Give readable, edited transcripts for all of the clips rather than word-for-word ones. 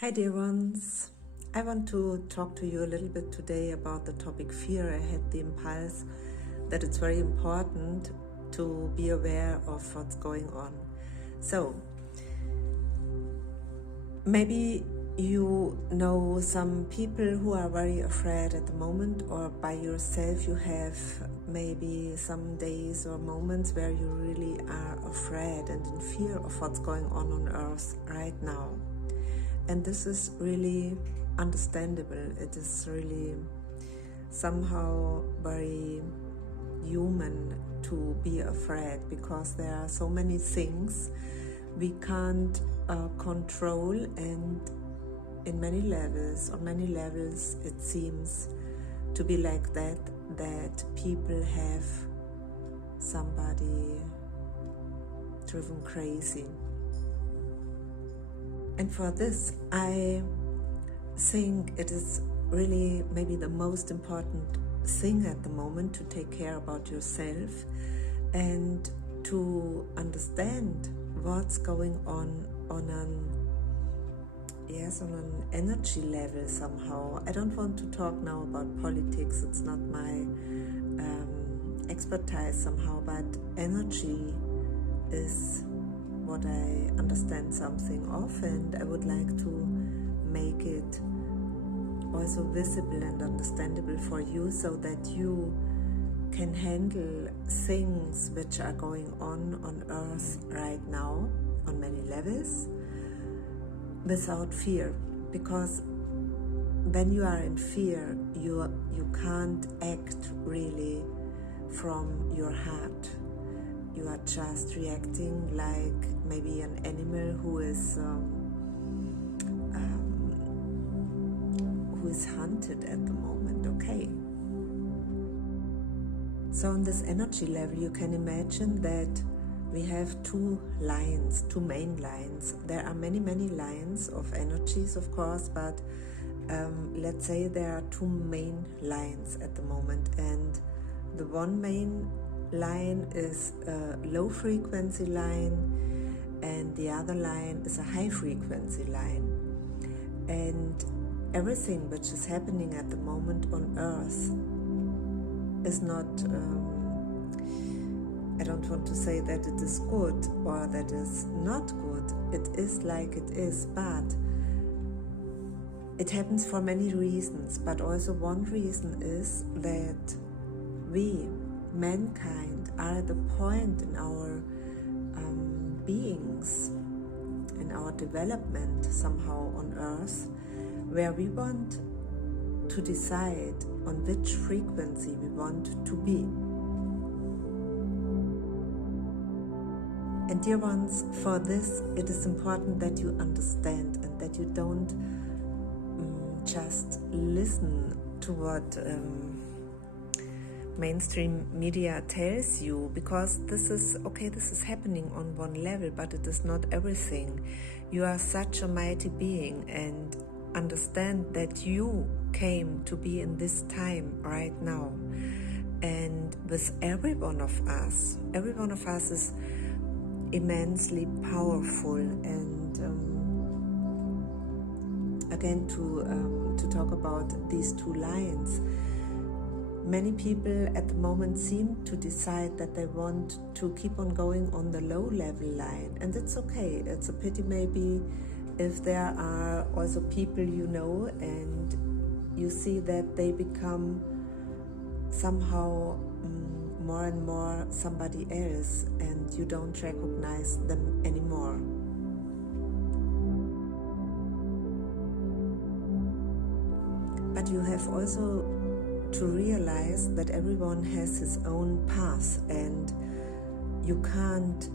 Hi dear ones, I want to talk to you a little bit today about the topic fear. I had the impulse that it's very important to be aware of what's going on. So, maybe you know some people who are very afraid at the moment, or by yourself you have maybe some days or moments where you really are afraid and in fear of what's going on earth right now. And this is really understandable. It is really somehow very human to be afraid, because there are so many things we can't control, and in many levels it seems to be like that people have somebody driven crazy. And for this, I think it is really maybe the most important thing at the moment to take care about yourself and to understand what's going on an energy level somehow. I don't want to talk now about politics, it's not my expertise somehow, but energy is what I understand something of, and I would like to make it also visible and understandable for you, so that you can handle things which are going on earth right now on many levels without fear. Because when you are in fear, you can't act really from your heart. You are just reacting like maybe an animal who is hunted at the moment, okay? So on this energy level, you can imagine that we have two main lines. There are many lines of energies, of course, but let's say there are two main lines at the moment, and the one main line is a low frequency line, and the other line is a high frequency line. And everything which is happening at the moment on earth is not, I don't want to say that it is good or that is not good. It is like it is, but it happens for many reasons. But also one reason is that we, mankind, are at a point in our beings, in our development somehow on earth, where we want to decide on which frequency we want to be. And dear ones, for this it is important that you understand and that you don't just listen to what mainstream media tells you, because this is happening on one level, but it is not everything. You are such a mighty being, and understand that you came to be in this time right now. And with every one of us is immensely powerful. And again, to talk about these two lines, many people at the moment seem to decide that they want to keep on going on the low level line, and it's okay. It's a pity maybe if there are also people you know and you see that they become somehow more and more somebody else, and you don't recognize them anymore. But you have also to realize that everyone has his own path, and you can't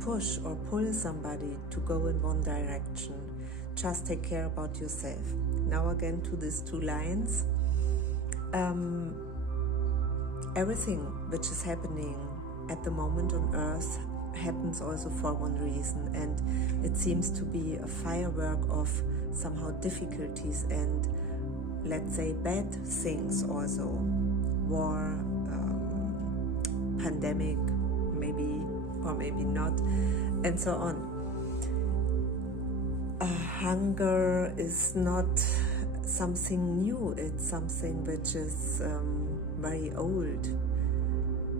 push or pull somebody to go in one direction. Just take care about yourself. Now again to these two lines. Everything which is happening at the moment on earth happens also for one reason, and it seems to be a firework of somehow difficulties and, let's say, bad things also. War, pandemic, maybe or maybe not, and so on. hunger is not something new, it's something which is very old.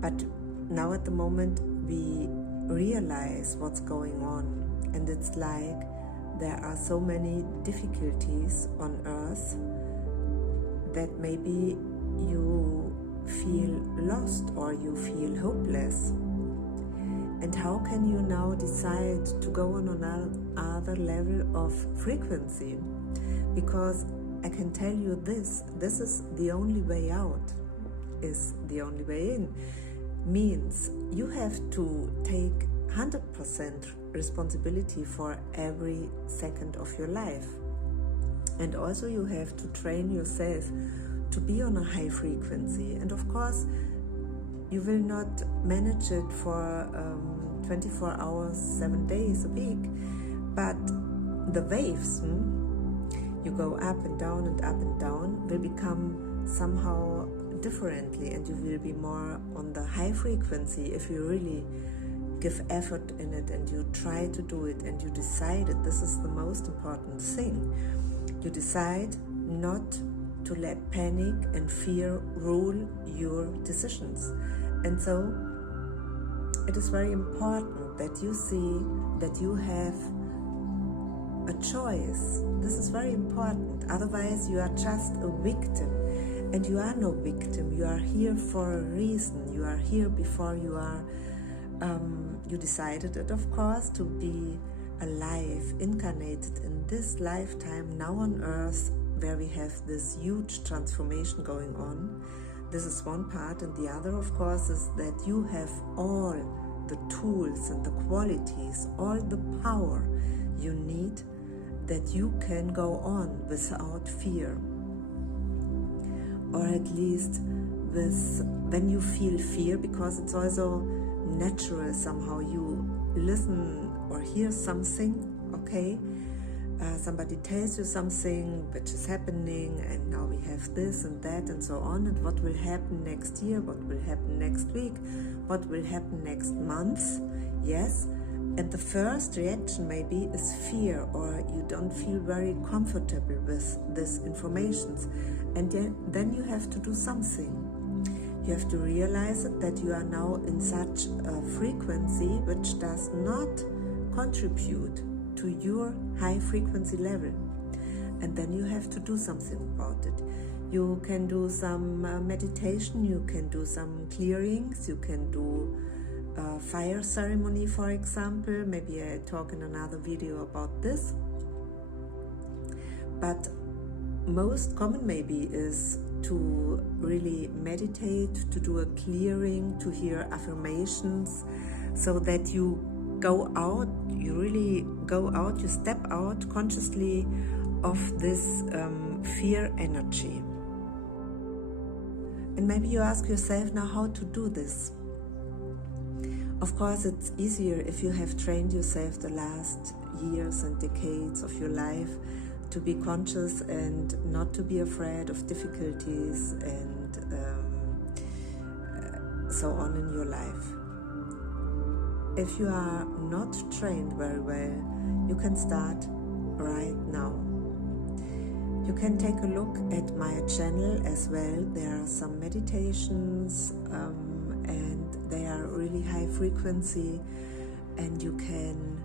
But now at the moment we realize what's going on, and it's like there are so many difficulties on earth that maybe you feel lost or you feel hopeless. And how can you now decide to go on another level of frequency? Because I can tell you this is the only way out, is the only way in. Means you have to take 100% responsibility for every second of your life. And also you have to train yourself to be on a high frequency. And of course, you will not manage it for 24 hours, 7 days a week, but the waves, you go up and down, will become somehow differently, and you will be more on the high frequency if you really give effort in it and you try to do it and you decide it. This is the most important thing. You decide not to let panic and fear rule your decisions. And so it is very important that you see that you have a choice. This is very important. Otherwise you are just a victim, and you are no victim. You are here for a reason. You are here before you are you decided it, of course, to be alive, incarnated in this lifetime now on earth, where we have this huge transformation going on. This is one part, and the other, of course, is that you have all the tools and the qualities, all the power you need, that you can go on without fear, or at least with when you feel fear, because it's also natural somehow. You listen or hear something, okay, somebody tells you something which is happening, and now we have this and that and so on, and what will happen next year, what will happen next week, what will happen next month. Yes, and the first reaction maybe is fear, or you don't feel very comfortable with this information, and then you have to do something. You have to realize that you are now in such a frequency which does not contribute to your high frequency level, and then you have to do something about it. You can do some meditation, you can do some clearings, you can do a fire ceremony, for example. Maybe I talk in another video about this, but most common maybe is to really meditate, to do a clearing, to hear affirmations, so that you go out, you really go out, you step out consciously of this fear energy. And maybe you ask yourself now how to do this. Of course, it's easier if you have trained yourself the last years and decades of your life to be conscious and not to be afraid of difficulties and so on in your life. If you are not trained very well, you can start right now. You can take a look at my channel as well. There are some meditations and they are really high frequency, and you can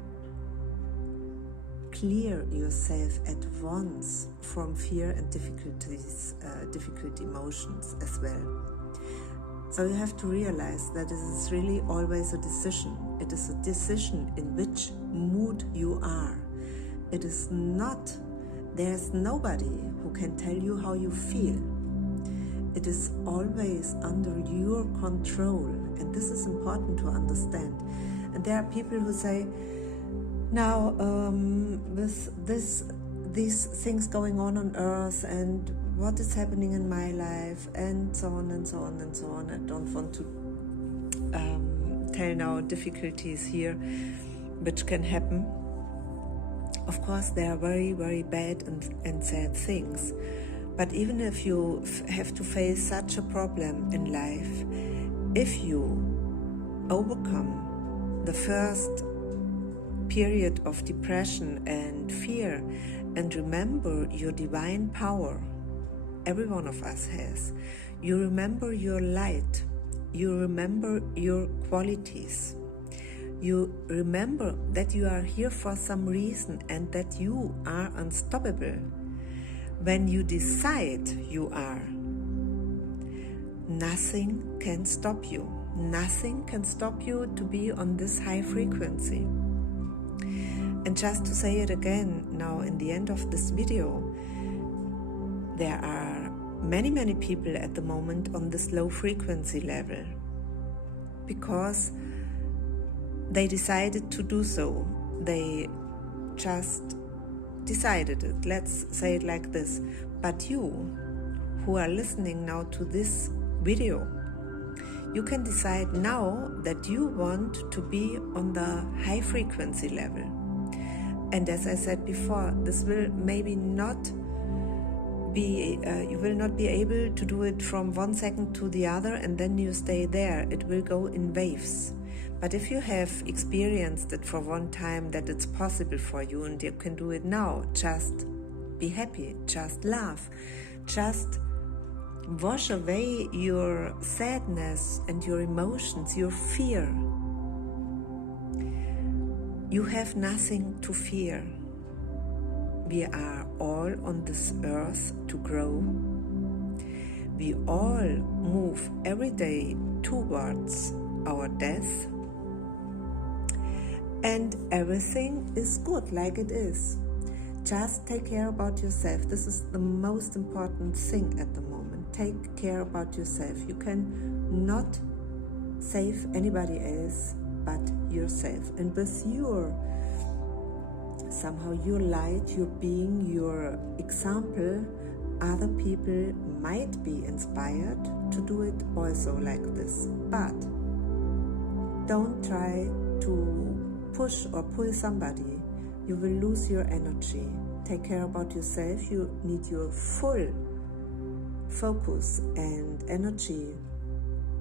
clear yourself at once from fear and difficult emotions as well. So you have to realize that it is really always a decision. It is a decision in which mood you are. It is not, there's nobody who can tell you how you feel. It is always under your control, and this is important to understand. And there are people who say, now with these things going on earth, and what is happening in my life, and so on and so on and so on. I don't want to tell now difficulties here which can happen. Of course, there are very, very bad and sad things. But even if you have to face such a problem in life, if you overcome the first period of depression and fear, and remember your divine power. Every one of us has. You remember your light. You remember your qualities. You remember that you are here for some reason and that you are unstoppable. When you decide you are, nothing can stop you. Nothing can stop you to be on this high frequency. And just to say it again, now in the end of this video, there are many people at the moment on this low frequency level because they decided to do so. They just decided it. Let's say it like this. But you, who are listening now to this video, you can decide now that you want to be on the high frequency level. And as I said before, this will maybe not be, you will not be able to do it from 1 second to the other and then you stay there. It will go in waves. But if you have experienced it for one time that it's possible for you and you can do it now, just be happy, just laugh, just wash away your sadness and your emotions, your fear. You have nothing to fear. We are all on this earth to grow. We all move every day towards our death. And everything is good like it is. Just take care about yourself. This is the most important thing at the moment. Take care about yourself. You can not save anybody else but yourself. And with your, somehow your light, your being, your example, other people might be inspired to do it also like this. But don't try to push or pull somebody. You will lose your energy. Take care about yourself. You need your full focus and energy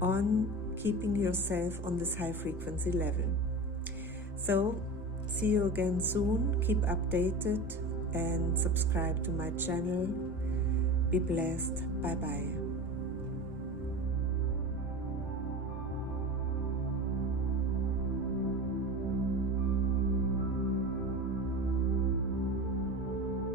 on keeping yourself on this high frequency level. So, see you again soon. Keep updated and subscribe to my channel. Be blessed. Bye bye.